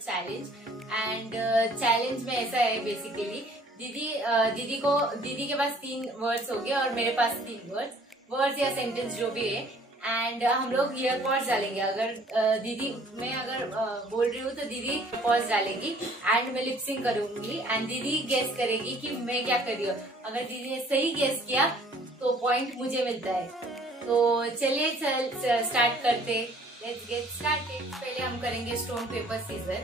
Challenge and challenge में ऐसा है बेसिकली दीदी के पास 3 वर्ड्स हो गए और मेरे पास 3 वर्ड्स या सेंटेंस जो भी है एंड हम लोग ईयरपॉड्स डालेंगे। अगर दीदी मैं अगर बोल रही हूँ तो दीदी पॉज डालेगी एंड मैं लिपसिंग करूंगी एंड दीदी गेस करेगी कि मैं क्या कर रही हूँ। अगर दीदी ने सही गेस किया तो पॉइंट मुझे मिलता है। तो चलिए स्टार्ट करते, लेट्स गेट स्टार्टेड। पहले हम करेंगे स्टोन पेपर सीजर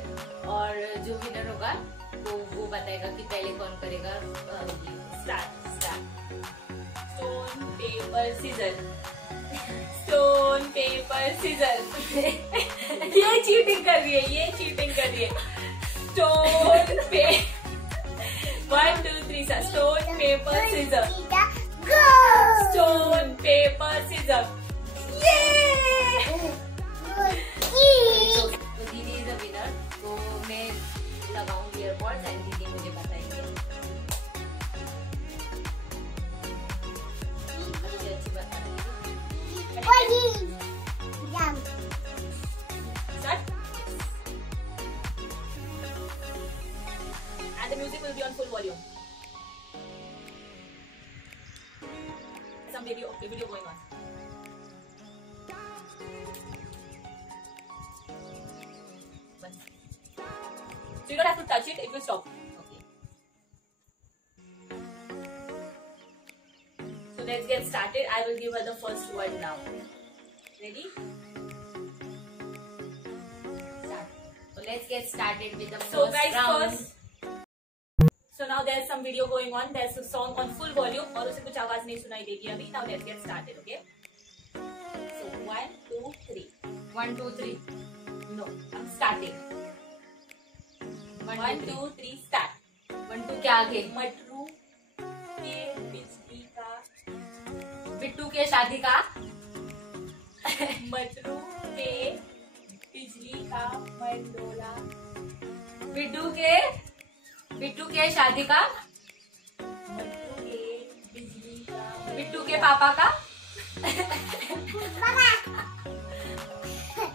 और जो विनर होगा तो वो बताएगा कि पहले कौन करेगा। Start stone paper scissor, stone paper scissor. ये चीटिंग कर रही है, ये चीटिंग कर रही है। स्टोन पे 1 2 3 stone paper scissor, stone paper scissor. तो दीदी इज अ विनर। तो मैं लगाऊंगी ईयरपॉड्स एंड दीदी मुझे बताएंगे। अच्छी बात and the music will be on full volume. Some video going on. So you don't have to touch it, it will stop. Okay. So let's get started. I will give her the first word now. Ready? Start. So let's get started with the first So guys, round. So now there's some video going on. There's a song on full volume और उसे कुछ आवाज नहीं सुनाई देगी अभी. Now let's get started, okay? So 1 2 3. 1 2 3. No, I'm starting. 1 2 3 start. 1 2 क्या आगे? मटरू के बिजली का, बिट्टू के शादी का, मटरू के बिजली का मंडोला, बिट्टू के शादी का, मटरू के बिजली का, बिट्टू के पापा का,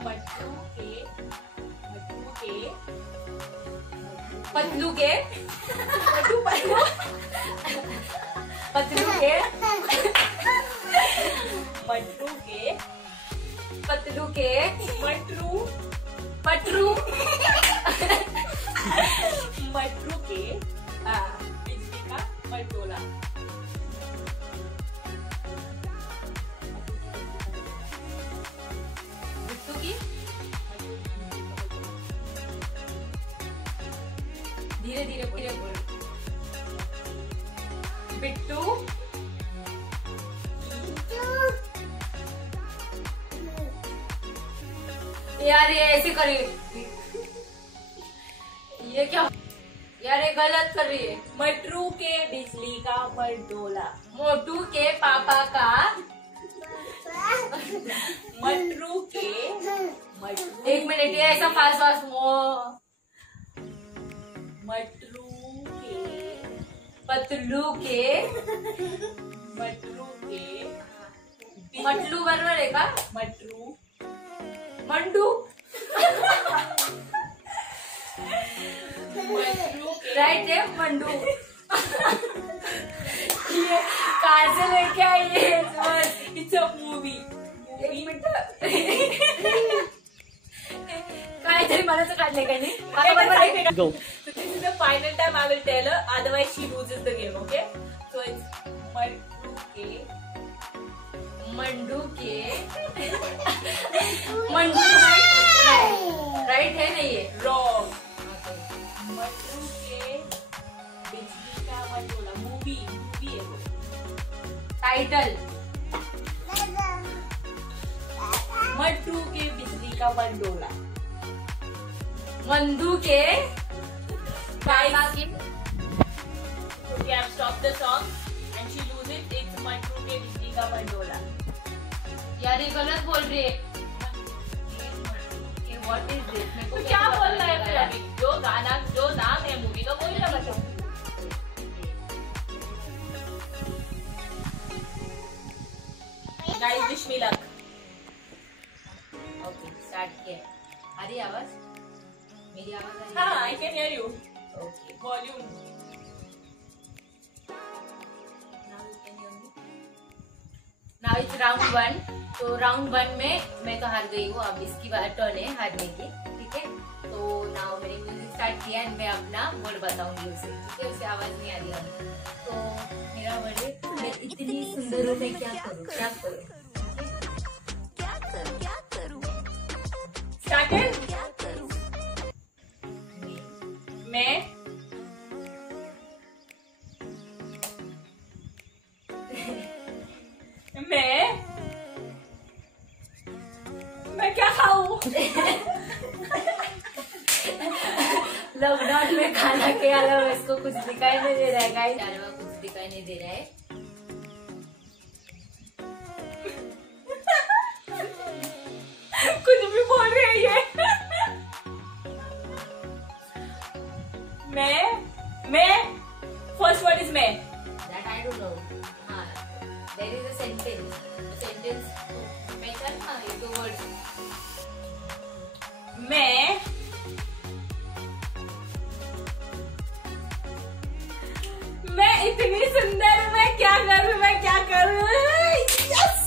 मटरू के पतलू के, पतलू के, मटरू के, पतलू के, मटरू पटरू, मटरू के बिजली का मंडोला। बिट्टू की धीरे धीरे बोल। बिट्टू यार ये ऐसे कर रही है, ये क्या यार, ये गलत कर रही है। मटरू के बिजली का मंडोला, मोटू के पापा का, मटरू के, एक मिनट, ये ऐसा फास्ट मटरू के, पतलू के, मटरू के, मटलू बराबर है का? मटरू, मंडू, मटरू के, राइट है मंडू। ये कहाँ से लेके आई है? It's a movie. एक मिनट काय तरी मला तर काढले काय नाही. Go. So this is the final time I will tell her. Otherwise she loses the game. Okay? So it's mandu के मंडू राइट है नहीं है wrong. मटरू के बिजली का मंडोला, मूवी है वो। टाइटल मटरू के बिजली का मंडोला, मंदू के पापा के। Okay, I've stopped the song and she loses. It's Matru के बिजली का मंडोला। यार ये गलत बोल रही है। What is this? मेरे को क्या बोल रहा है फिर अभी? जो गाना, जो नाम है मूवी का, वही ना बताऊं। Wish me luck. Okay start किया। आ रही आवाज? मेरी आवाज आ रही है? हाँ, I can hear you. Okay volume. Now it's round 1। तो राउंड 1 में मैं तो हार गई हूँ, अब इसकी टर्न है हारने की, ठीक है। तो नाउ मैंने म्यूजिक स्टार्ट किया एंड मैं अपना वर्ड बताऊंगी उसे, ठीक है। उसे आवाज नहीं आ रही अभी। तो मेरा वर्ड है मैं इतनी सुंदर हूँ, मैं क्या करूँ क्या करूँ। स्टार्टेड। मैं क्या खाऊं? लॉकडाउन में खाना के अलावा इसको कुछ दिखाई नहीं दे रहा है गाइस, कुछ दिखाई नहीं दे रहा है। कुछ भी बोल रही है ये। मैं फर्स्ट वर्ड इज मैं। That I don't know. हाँ, there is a sentence. Sentence मैं कर हाँ ये 2 words. मैं इतनी सुंदर हूँ, मैं क्या करूँ? यस।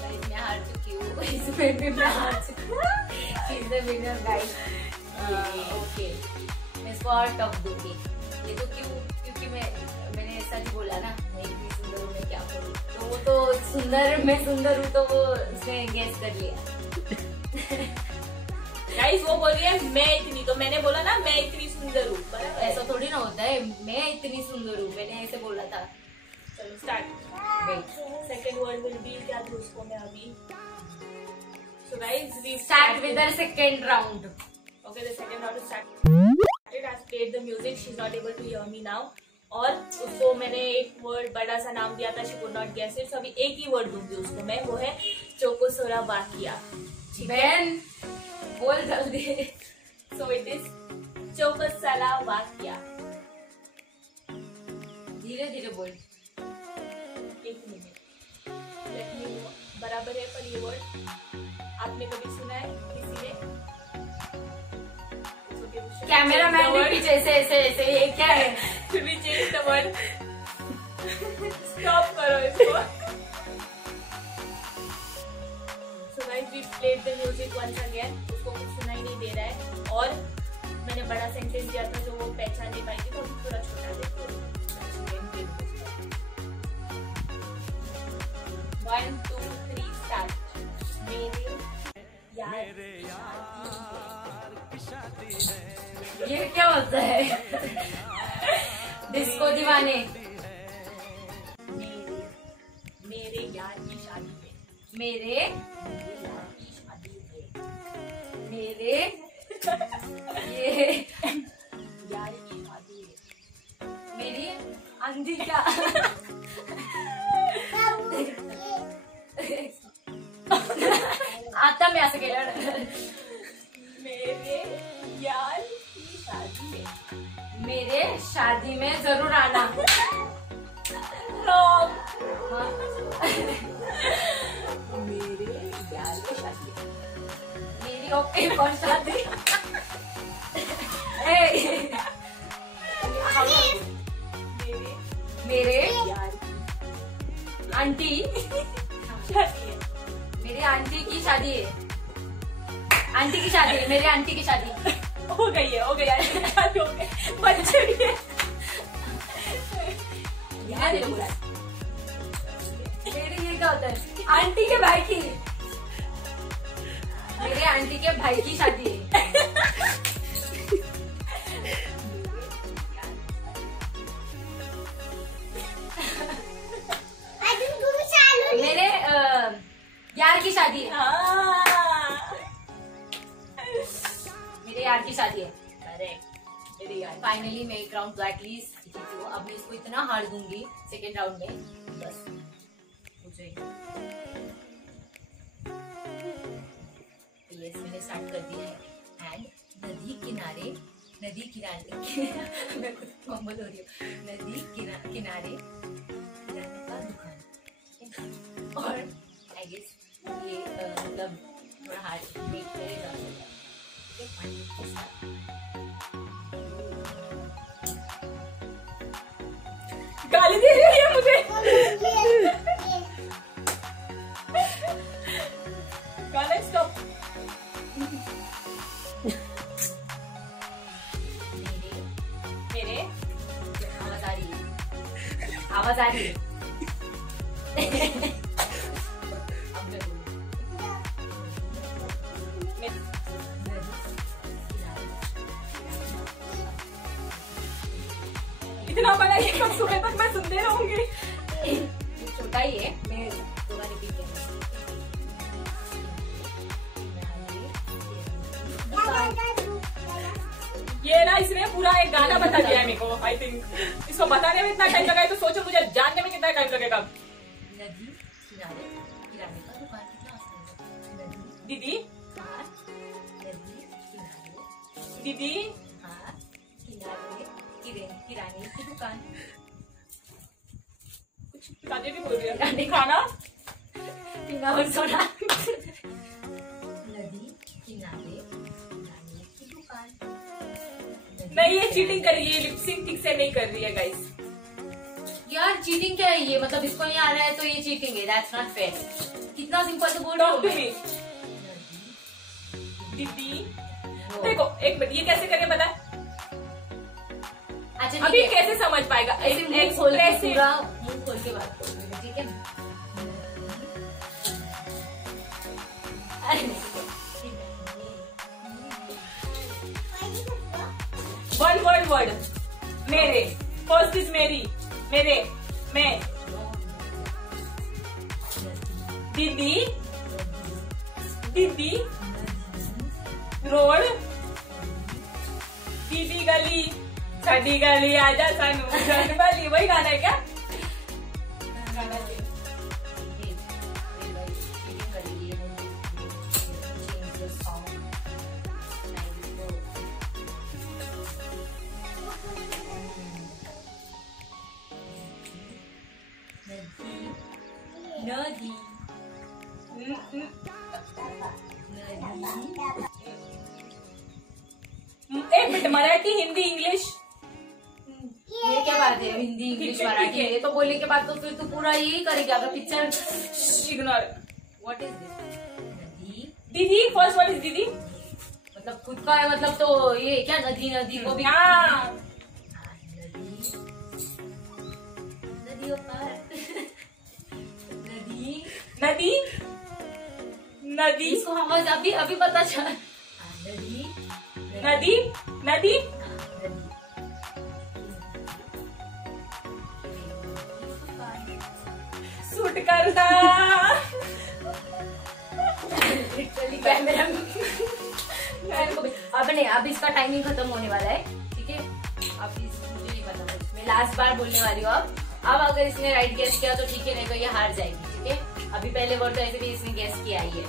Guys मैं हार चुकी हूँ, इसमें भी मैं हार चुकी हूँ। She is the winner guys. Okay. मैं इसको और टफ दूंगी। ये तो क्योंकि मैंने सच बोला ना, मैं इतनी सुंदर हूँ मैं क्या करूँ। तो वो तो मैं सुंदर हूँ तो वो उसने गेस कर लिया। गाइस वो बोल रही है मैं इतनी, तो मैंने बोला ना मैं इतनी सुंदर हूँ। ऐसा थोड़ी ना होता है, मैं इतनी सुंदर हूँ मैंने ऐसे बोला था। चलो start. Second word will be, क्या दूँ उसको मैं अभी। So guys, we Start with the second round. Okay, the second round is started. I've played the music. She's not able to hear me now. और उसको मैंने एक वर्ड बड़ा सा नाम दिया था, she could not guess it. So अभी एक ही वर्ड दूंगी उसको मैं, वो है चोकोसोरावाकिया। बहन बोल जल्दी। So it is चोकोसोरावाकिया। धीरे धीरे बोल। 1 मिनट। बराबर है पर ये वर्ड आपने कभी सुना है किसी ने? कैमरा मैन के पीछे ऐसे ये क्या है? भी चेंज द वर्ड। स्टॉप करो इसको। So guys, we played the music once again. उसको कुछ सुनाई नहीं दे रहा है और मैंने बड़ा सेंटेंस दिया था जो वो पहचान नहीं पाई थी, तो थोड़ा छोटा देखो। 1 2 3 स्टार्ट। ये क्या होता है? डिस्को दीवाने। मेरे यार की शादी में। मेरे यार की शादी में। मेरे ये यार की शादी में। मेरी आंधी क्या? आता मैं असं केलं। मेरे यार की शादी में। मेरे शादी में जरूर आना। Wrong. हाँ। मेरे यार की शादी में। मेरी ओके कौन शादी? मेरे यार आंटी शादी है। मेरी आंटी की शादी है। आंटी की शादी है, मेरी आंटी की शादी। हो गई है, हो गई है, शादी हो गई। बच्चे भी है। मेरी ये क्या होता है? आंटी के भाई की। मेरे आंटी के भाई की शादी है। मेरे यार की शादी है। मेरे यार की शादी है। मेरे यार। फाइनली मैं एक राउंड तो एटलीस्ट जीती हूँ। अब मैं इसको इतना हार दूंगी सेकेंड राउंड में, बस मुझे यस मैंने स्टार्ट कर दिया है। एंड नदी किनारे मैं खुद फंबल हो रही हूँ। नदी किनारे किराने का दुकान और आई गेस ये मतलब थोड़ा हार्ड मेक करेगा। गाली दे रही है मुझे। गाना स्टॉप। मेरे आवाज आ रही है, आवाज आ रही है। अब मैं बोलूं। इतना बड़ा ये कब सुबह तक मैं सुनते रहूंगी। छोटा ही है, मैं दोबारा रिपीट करूंगी। ये ना इसने पूरा एक गाना बता दिया है मेरे को। आई थिंक इसको बताने में इतना टाइम लगा है तो सोचो मुझे जानने में कितना टाइम लगेगा। नदी किनारे किराने का दुकान कितना आसान है। दीदी नदी किनारे दीदी हाँ किनारे किराने की दुकान। कुछ गाने भी बोल रही है। खाना पीना और सोना। नदी किनारे किराने की दुकान। नहीं ये चीटिंग कर रही है, लिपसिंग ठीक से नहीं कर रही है गाइस। यार चीटिंग क्या है ये, मतलब इसको नहीं आ रहा है तो ये चीटिंग है। That's not fair. कितना सिंपल तो बोल रहा हूँ मैं। दीदी देखो एक मिनट, ये कैसे करें पता है? अच्छा अभी कैसे समझ पाएगा? ऐसे मुंह खोल के पूरा मुंह खोल के बात करोगे, ठीक है? अरे वर्ड मेरे फर्स्ट इज मेरी, मेरे, मैं, दीदी दीदी रोड, दीदी गली, साडी गली आजा सानू वाली। वही गाना है क्या? गाना है। नदी एक मिनट, मराठी हिंदी इंग्लिश ये क्या बात है? हिंदी इंग्लिश मराठी ये तो बोलने के बाद तो फिर तू पूरा यही करेगी। अगर picture ignore. What is this? नदी दीदी फर्स्ट वर्ड इज दीदी, मतलब खुद का है, मतलब तो ये क्या नदी नदी को भी हाँ नदी नदियों पर नदी नदी नदी इसको आवाज अभी अभी पता चला। नदी नदी नदी सूट करता कैमरा अब नहीं, अब इसका टाइमिंग खत्म होने वाला है, ठीक है? अब मुझे नहीं पता, मैं लास्ट बार बोलने वाली हूँ। अब अगर इसने राइट गेस किया तो ठीक है, नहीं तो ये हार जाएगी, ठीक है? अभी पहले वर्ड तो ऐसे भी इसने गेस किया ही है।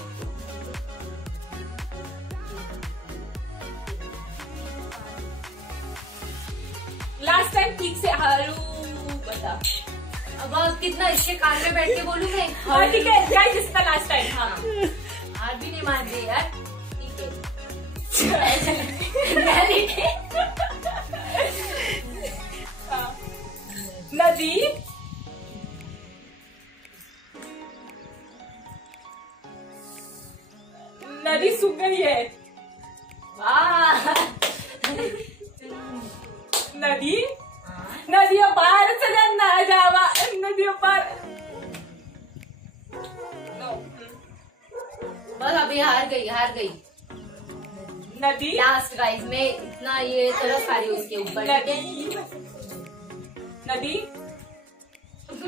लास्ट टाइम ठीक से हरू बता। अब कितना इसके कान में बैठ के बोलूं मैं? हाँ ठीक है गाइस, इसका लास्ट टाइम। हाँ हार भी नहीं मान रही यार, ठीक है? नदी नदी सूख गई है। वाह नदी नदियों पार से ना जावा, नदियों पार। बस अभी हार गई, हार गई। नदी लास्ट गाइस में इतना ये तरफ आ रही है उसके ऊपर। नदी नदी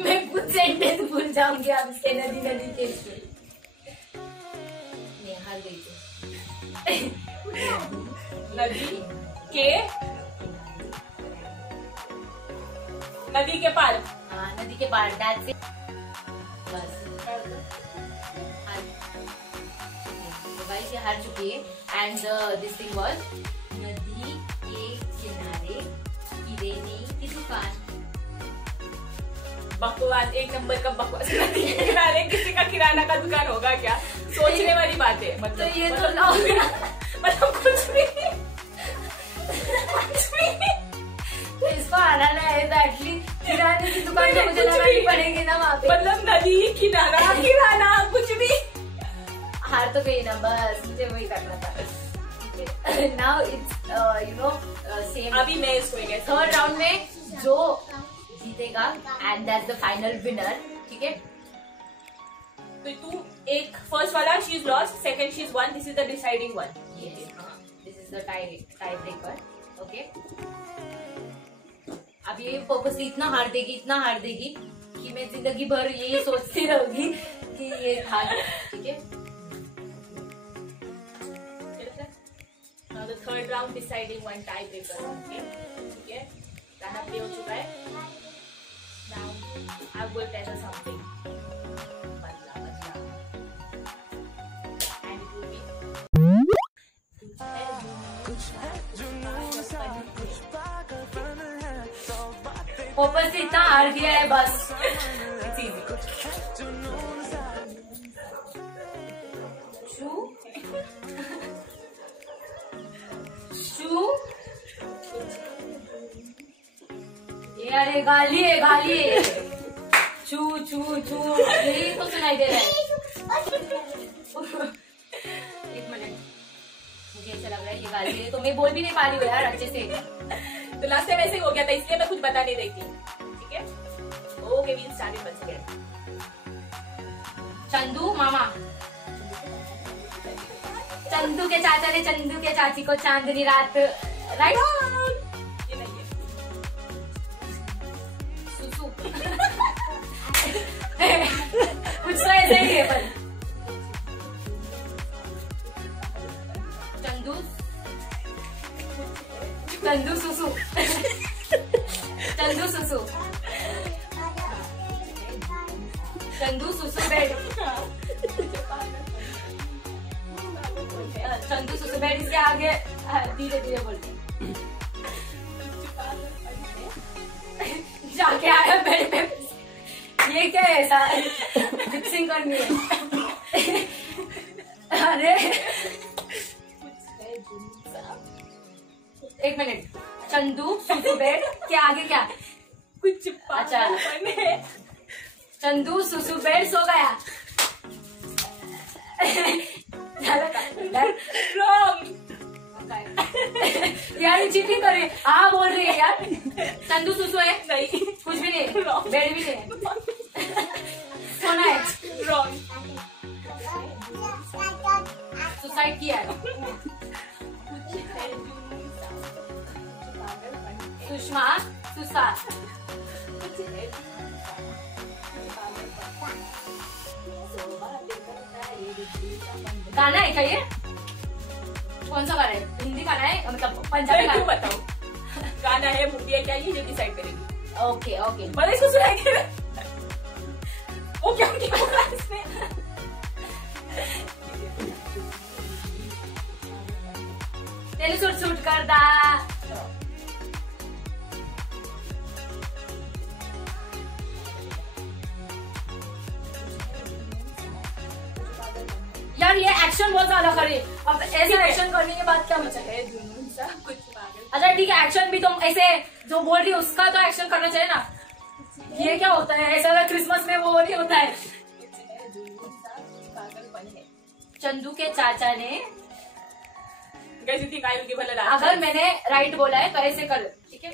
मैं कुछ सेंटेंस भूल जाऊंगी अब इसके नदी नदी के लिए। मैं हार गई थी। नदी के नदी के पार। हाँ नदी के पार, दैट्स इट। बस गाइस ये हार चुकी है। एंड दिस थिंग वाज नदी के किनारे किराने की दुकान। बकवास, एक नंबर का बकवास। किराने किसी का किराना का दुकान होगा क्या? सोचने वाली बात है। मतलब तो ये मतलब कुछ भी तो इसको आना ना है तो एटलीस्ट किराने की दुकान तो मुझे लगानी पड़ेगी ना वहाँ पे। मतलब नदी किराना कुछ भी। हार तो गई ना, बस मुझे वही करना था। Now it's same. अभी मैं इसको थर्ड राउंड में जो जीतेगा and that's the final winner, ठीक है। तो तू एक फर्स्ट वाला she is lost, second she is one, this is the deciding one. This is the tie breaker, okay. अब ये पर्पसली इतना हार देगी कि मैं जिंदगी भर यही सोचती रहूंगी कि ये हार, ठीक है। Now the third round deciding one tiebreaker, okay? ठीक है, गाना प्ले हो चुका है। Now I will tell her something. बदला and it will be purposely इतना हार दिया है बस। It's easy. अरे गाली है। चू यही तो सुनाई दे रहा है। एक मिनट, मुझे ऐसा लग रहा है ये गाली है तो मैं बोल भी नहीं पा रही हूँ यार अच्छे से। तो लास्ट टाइम ऐसे हो गया था, इसलिए मैं कुछ बता नहीं रही थी, ठीक है। Okay, we started once again. Chandu मामा, चंदू के चाचा ने चंदू के चाची को चांदनी रात, राइट? ये नहीं है। सुसु कुछ तो ऐसा ही है पर चंदू सुसु चंदू सुसु बेड, चंदू सुसु बेड। इसके आगे धीरे धीरे बोलते जाके आया बेड पे। ये क्या है ऐसा फिक्सिंग करनी है? अरे एक मिनट, चंदू सुसु बेड के आगे क्या? कुछ अच्छा, चंदू सुसु बेड सो गया। रॉन्ग यार चीटिंग कर रही है। हाँ बोल रही है यार। चंदू सुसु है? नहीं, कुछ भी नहीं, बेड भी नहीं है, सोना है। रॉन्ग। सुसाइड किया है। सुषमा सुसा, गाना है क्या ये? कौन सा गाना है? हिंदी गाना है मतलब पंजाबी गाना? बताओ, गाना है मूवी है क्या, ये डिसाइड करेगी। ओके ओके, मतलब इसको सुनाई दे रहा है। वो क्या बोला इसने? तेरे सूट सूट कर दा। यार ये एक्शन बहुत ज्यादा करे। अब ऐसा एक्शन करने के बाद क्या बचा है? जुनून सा कुछ पागल। अच्छा ठीक है, एक्शन भी तुम ऐसे जो बोल रही है उसका तो एक्शन करना चाहिए ना। ये क्या होता है? ऐसा क्रिसमस में वो नहीं होता है। चंदू के चाचा ने, अगर मैंने राइट बोला है तो ऐसे कर, ठीक है?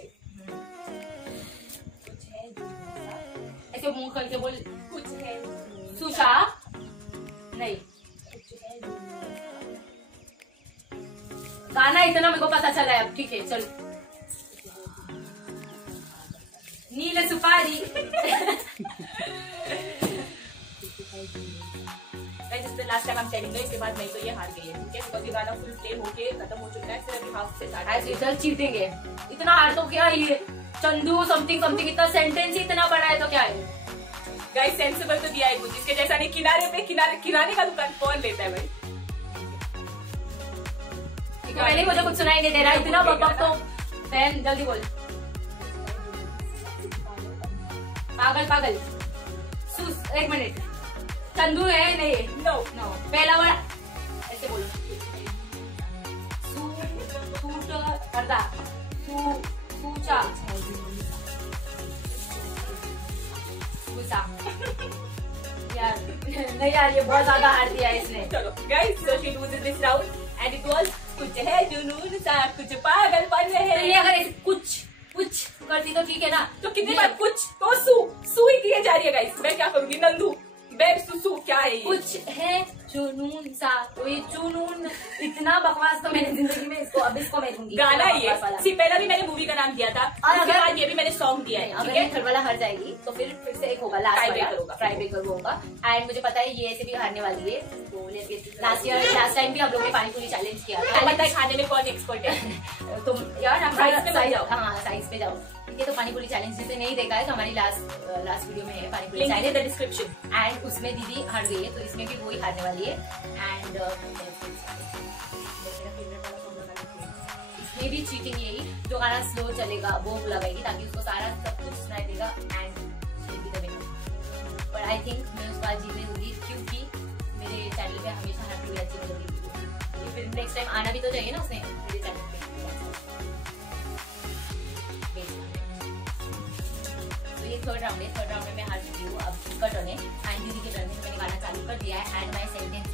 ऐसे मुंह करके बोल। कुछ है सुशा नहीं, गाना इतना मेरे को पता चला है अब, ठीक है चल। नील सुपारी। लास्ट टाइम हम टेलिंग, इसके बाद नहीं तो ये हार गई है, ठीक है? बिकॉज़ ये गाना फुल प्ले होके खत्म हो चुका है, फिर अभी हाफ से स्टार्ट। ऐसे चल चीटिंग है। इतना हार तो क्या ये चंदू समथिंग समथिंग इतना सेंटेंस ही इतना बड़ा है तो क्या है? गाइस सेंसिबल तो दिया है कुछ, इसके जैसा नहीं। किनारे पे किराने का दुकान कौन लेता है भाई? पहले मुझे कुछ सुनाई नहीं दे रहा, इतना बकबक तो। फैन जल्दी बोल। पागल पागल। एक मिनट, चंदू है नहीं? No no. पहला वर्ड ऐसे बोलो, सूट करता, सूचा, यार नहीं यार, ये बहुत ज्यादा हार दिया इसने। चलो guys, so she loses this round and it was कुछ है जुनून सा, कुछ पागलपन है। तो ये अगर ऐसे कुछ करती तो ठीक है ना। तो कितनी बार कुछ तो सू ही किए जा रही है गाइस। मैं क्या करूंगी नंदू, बेब सुसु क्या है ये? कुछ है जुनून सा, तो ये जुनून इतना बकवास तो मैंने जिंदगी में इसको मैं दूंगी। गाना ये पहला भी मैंने मूवी का नाम दिया था, और अगर ये भी मैंने सॉन्ग दिया है। अगर ये थर्ड वाला हार जाएगी तो फिर से एक होगा, लास्ट वाला ट्राई ब्रेकर होगा। एंड मुझे पता है ये ऐसे भी हारने वाली है। तो लास्ट टाइम भी हम लोग ने पानीपुरी चैलेंज किया था। पता है खाने में कौन एक्सपर्ट है? तुम यार साइज पे जाओ। ये तो पानीपुरी चैलेंज जिसे नहीं देखा है तो हमारी लास्ट वीडियो में है panipuri challenge challenge description. And उसमें दीदी हार गई है, तो इसमें भी वही हारने वाली है। एंड इसमें भी चीटिंग यही, जो गाना स्लो चलेगा वो लगाएगी ताकि उसको सारा सब कुछ सुनाई देगा। एंड बट आई थिंक मैं उस बार जीतने दूंगी, क्योंकि मेरे चैनल पे हमेशा हर वीडियो अच्छी लगेगी। फिर नेक्स्ट टाइम आना भी तो चाहिए ना उसने मेरे चैनल पे। थर्ड राउंड में मैं हार चुकी हूँ। अब इसका टर्न है एंड दीदी के टर्न में मैंने गाना चालू कर दिया है। एंड माय सेंटेंस,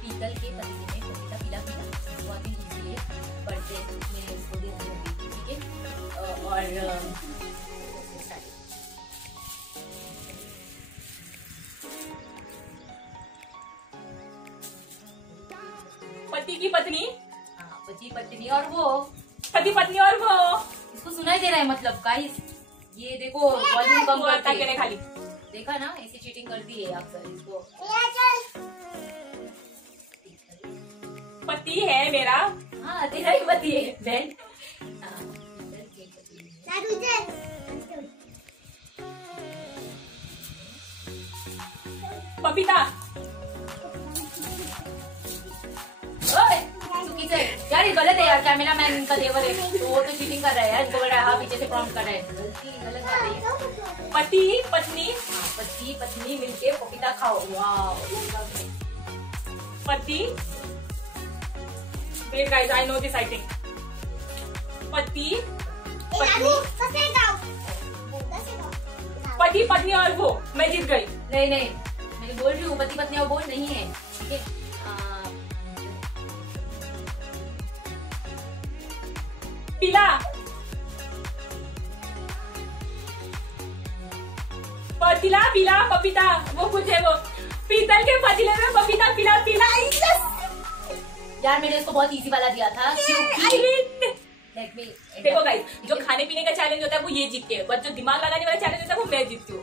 पीतल के पतीले में पपीता पीला पीला, बहुत ही इजी है बट मैं इसको दे दूंगी, ठीक है? और पति की पत्नी, पति पत्नी और वो, पति पत्नी और वो। इसको सुनाई दे रहा है मतलब गाइस, ये देखो वॉल्यूम कम करके मैंने खाली देखा ना, ऐसी चीटिंग करती है अक्सर इसको। पति है मेरा। हाँ तेरा ही पति है बहन। पपीता। यार ये गलत है यार, कैमरा मैन इनका देवर है तो वो तो चीटिंग कर रहा है यार। इनको बोल रहा है पीछे से प्रॉम्प्ट कर रहा है, गलत बात है। पति पत्नी, पति पत्नी मिलके पपीता खाओ। वाओ। पति, wait guys, I know this I think. पति पत्नी, पति पत्नी और वो। मैं जीत गई। नहीं मैं बोल रही हूँ पति पत्नी और वो नहीं है, ठीक है? पीला, पतीला पीला पपीता, वो कुछ है वो। पीतल के पतीले में पपीता पीला पीला। यार मैंने इसको बहुत इजी वाला दिया था। देखो गाइस, जो खाने पीने का चैलेंज होता है वो ये जीतते हैं, बट जो दिमाग लगाने वाला चैलेंज होता है वो मैं जीतती हूँ,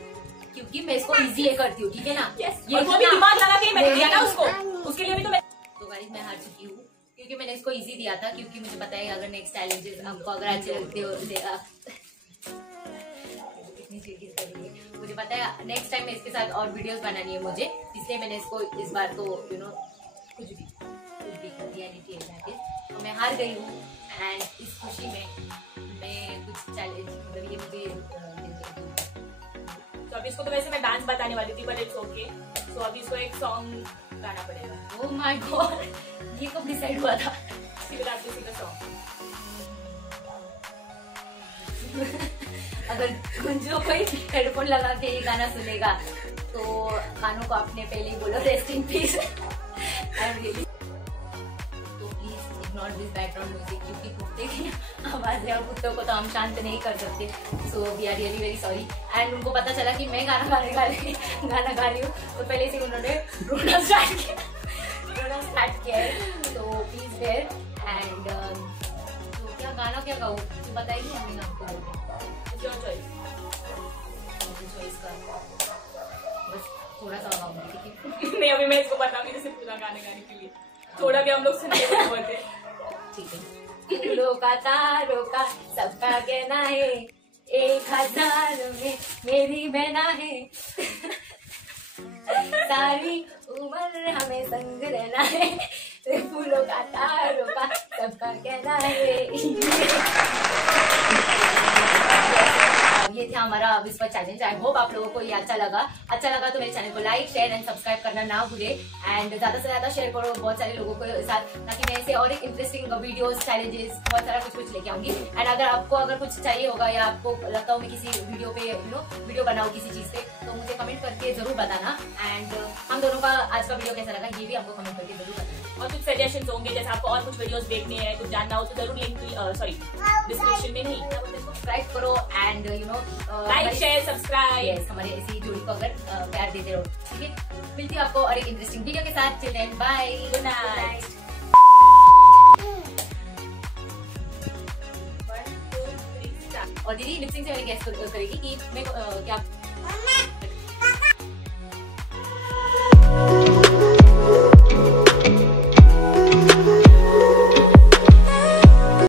क्योंकि मैं इसको इजी करती हूँ, ठीक है ना? ये वो भी दिमाग लगा के मैंने दिया ना उसको, उसके लिए भी तो मैं। तो गाइस मैं हार चुकी हूँ क्योंकि मैंने इसको इजी दिया था, क्योंकि मुझे पता है अगर नेक्स्ट चैलेंजेस आपको अगर अच्छे लगते हो मुझे पता है नेक्स्ट टाइम इसके साथ और वीडियोस बनानी है मुझे, इसलिए मैंने इसको इस बार तो कुछ भी कर दिया नहीं। तो मैं हार गई हूँ एंड इस खुशी में मैं कुछ चैलेंज मतलब ये मुझे तो अभी इसको तो वैसे मैं डांस बताने वाली थी बट इट्स ओके। तो अभी इसको एक सॉन्ग गाना पड़ेगा। ओह माय गॉड, ये कब डिसाइड हुआ था? शिवरात्रि का सॉन्ग। अगर जो कोई हेडफोन लगा के ये गाना सुनेगा तो कानों को अपने पहले ही बोलो rest in peace. I am really, तो please ignore this background music, क्योंकि कुत्ते की आवाज है और कुत्तों को तो हम शांत नहीं कर सकते। So we are really very sorry. And उनको पता चला कि मैं गाना गा रही हूँ तो पहले से उन्होंने रोना स्टार्ट किया है। तो प्लीज देयर एंड तो क्या गाऊँ तो बताइए, हमें आपको चॉइस का बस थोड़ा सा गाऊंगी, ठीक है? नहीं अभी मैं इसको बताऊंगी जैसे पूरा गाने गाने के लिए थोड़ा भी हम लोग सुनते बोलते, ठीक है? रोका तारों का सबका कहना है, 1000 में मेरी बहना है, सारी उम्र हमें संग रहना है, फूलों का तारों का सबका कहना है। और ये था हमारा विस्पर चैलेंज। आई होप आप लोगों को ये अच्छा लगा तो मेरे चैनल को लाइक शेयर एंड सब्सक्राइब करना ना भूले एंड ज्यादा से ज्यादा शेयर करो बहुत सारे लोगों के साथ, ताकि मैं ऐसे और एक इंटरेस्टिंग वीडियोस चैलेंजेस बहुत सारा कुछ लेके आऊंगी। एंड अगर आपको कुछ चाहिए होगा या आपको लगता हो मैं किसी वीडियो पे वीडियो बनाऊं किसी चीज पे, तो मुझे कमेंट करके जरूर बताना। एंड हम दोनों का आज का वीडियो कैसा लगा ये भी आपको कमेंट करके जरूर बताना। और कुछ सजेशन होंगे, जैसे आपको और कुछ वीडियोस देखने हैं, कुछ जानना हो तो जरूर लिंक डिस्क्रिप्शन में नहीं सब्सक्राइब करो एंड लाइक शेयर सब्सक्राइब। हमारे ऐसी जोड़ी को अगर प्यार देते रहो, ठीक है। मिलती हूँ आपको और एक इंटरेस्टिंग वीडियो के साथ। Till then bye, good night. और दीदी लिपसिंग से मैंने गेस करेगी कि मैं क्या